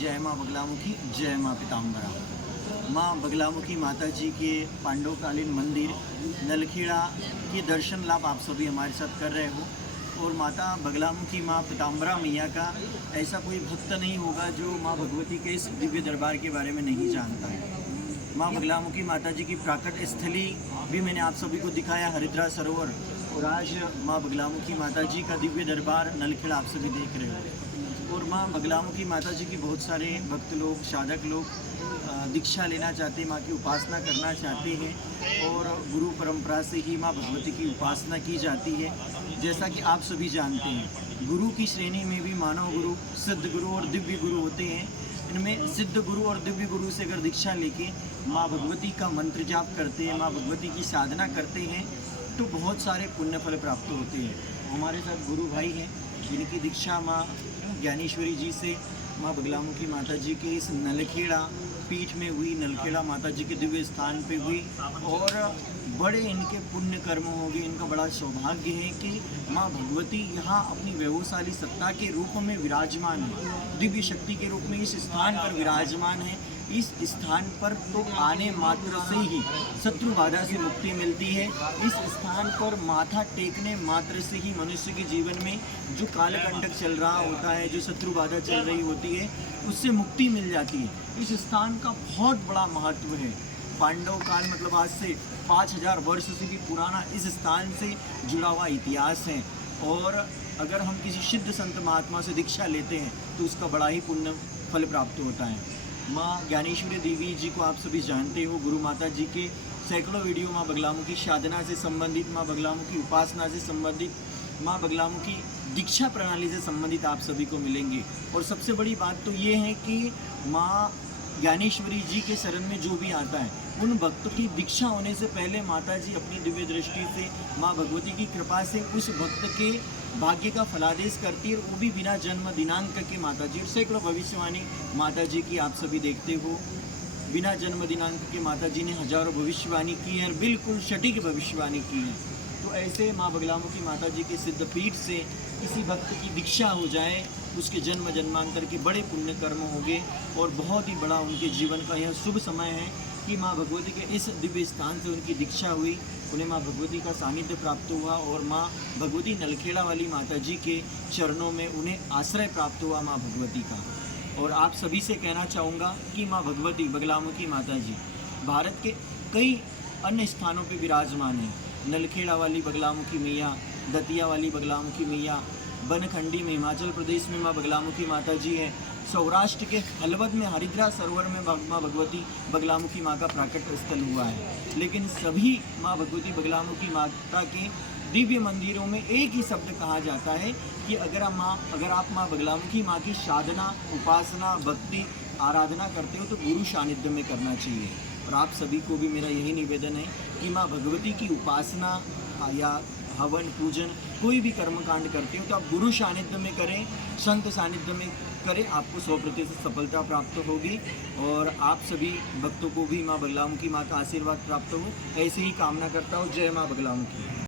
जय माँ बगलामुखी, जय माँ पीताम्बरा। माँ बगलामुखी माता जी के पांडवकालीन मंदिर नलखेड़ा के दर्शन लाभ आप सभी हमारे साथ कर रहे हो। और माता बगलामुखी माँ पीताम्बरा मैया का ऐसा कोई भक्त नहीं होगा जो माँ भगवती के इस दिव्य दरबार के बारे में नहीं जानता है। माँ बगलामुखी माता जी की प्राकट स्थली भी मैंने आप सभी को दिखाया, हरिद्रा सरोवर। और आज माँ बगलामुखी माता जी का दिव्य दरबार नलखेड़ा आप सभी देख रहे हो। और माँ बगलामुखी माता जी की बहुत सारे भक्त लोग, साधक लोग दीक्षा लेना चाहते हैं, माँ की उपासना करना चाहते हैं। और गुरु परंपरा से ही माँ भगवती की उपासना की जाती है। जैसा कि आप सभी जानते हैं, गुरु की श्रेणी में भी मानव गुरु, सिद्ध गुरु और दिव्य गुरु होते हैं। इनमें सिद्ध गुरु और दिव्य गुरु से अगर दीक्षा लेके माँ भगवती का मंत्र जाप करते हैं, माँ भगवती की साधना करते हैं, तो बहुत सारे पुण्य फल प्राप्त होते हैं। हमारे साथ गुरु भाई हैं जिनकी दीक्षा माँ ज्ञानेश्वरी जी से माँ बगलामुखी माता जी के इस नलखेड़ा पीठ में हुई, नलखेड़ा माता जी के दिव्य स्थान पे हुई। और बड़े इनके पुण्य कर्म हो गए। इनका बड़ा सौभाग्य है कि माँ भगवती यहाँ अपनी वैभवशाली सत्ता के रूप में विराजमान है, दिव्य शक्ति के रूप में इस स्थान पर विराजमान है। इस स्थान पर तो आने मात्र से ही शत्रु बाधा से मुक्ति मिलती है। इस स्थान पर माथा टेकने मात्र से ही मनुष्य के जीवन में जो कालकंटक चल रहा होता है, जो शत्रु बाधा चल रही होती है, उससे मुक्ति मिल जाती है। इस स्थान का बहुत बड़ा महत्व है। पांडव काल मतलब आज से 5000 वर्ष से भी पुराना इस स्थान से जुड़ा हुआ इतिहास है। और अगर हम किसी सिद्ध संत महात्मा से दीक्षा लेते हैं तो उसका बड़ा ही पुण्य फल प्राप्त होता है। माँ ज्ञानेश्वरी देवी जी को आप सभी जानते हो। गुरु माता जी के सैकड़ों वीडियो माँ बगलामुखी साधना से संबंधित, माँ बगलामुखी उपासना से संबंधित, माँ बगलामुखी दीक्षा प्रणाली से संबंधित आप सभी को मिलेंगे। और सबसे बड़ी बात तो ये है कि माँ ज्ञानेश्वरी जी के शरण में जो भी आता है, उन भक्तों की दीक्षा होने से पहले माता जी अपनी दिव्य दृष्टि से, माँ भगवती की कृपा से उस भक्त के भाग्य का फलादेश करती है। वो भी बिना जन्म दिनांक के माता जी। और सैकड़ों भविष्यवाणी माता जी की आप सभी देखते हो। बिना जन्म दिनांक के माता जी ने हजारों भविष्यवाणी की है, बिल्कुल सटीक भविष्यवाणी की है। तो ऐसे माँ बगलामुखी माता जी के सिद्ध पीठ से किसी भक्त की दीक्षा हो जाए, उसके जन्म जन्मांतर के बड़े पुण्य कर्म होंगे। और बहुत ही बड़ा उनके जीवन का यह शुभ समय है कि माँ भगवती के इस दिव्य स्थान से उनकी दीक्षा हुई, उन्हें माँ भगवती का सानिध्य प्राप्त हुआ। और माँ भगवती नलखेड़ा वाली माता जी के चरणों में उन्हें आश्रय प्राप्त हुआ माँ भगवती का। और आप सभी से कहना चाहूँगा कि माँ भगवती बगलामुखी माता जी भारत के कई अन्य स्थानों पर विराजमान हैं। नलखेड़ा वाली बगलामुखी मैया, दतिया वाली बगलामुखी मैया, बनखंडी में हिमाचल प्रदेश में माँ बगलामुखी माता जी है। सौराष्ट्र के हलवद में हरिद्रा सरोवर में माँ भगवती बगलामुखी माँ का प्राकट स्थल हुआ है। लेकिन सभी माँ भगवती बगलामुखी माता के दिव्य मंदिरों में एक ही शब्द कहा जाता है कि अगर आप माँ बगलामुखी माँ की साधना, उपासना, भक्ति, आराधना करते हो तो गुरु सानिध्य में करना चाहिए। और आप सभी को भी मेरा यही निवेदन है कि माँ भगवती की उपासना या हवन पूजन कोई भी कर्मकांड करते हो तो आप गुरु सानिध्य में करें, संत सानिध्य में करें, आपको 100% सफलता प्राप्त होगी। और आप सभी भक्तों को भी माँ बगलामुखी माँ का आशीर्वाद प्राप्त हो, ऐसे ही कामना करता हूँ। जय माँ बगलामुखी।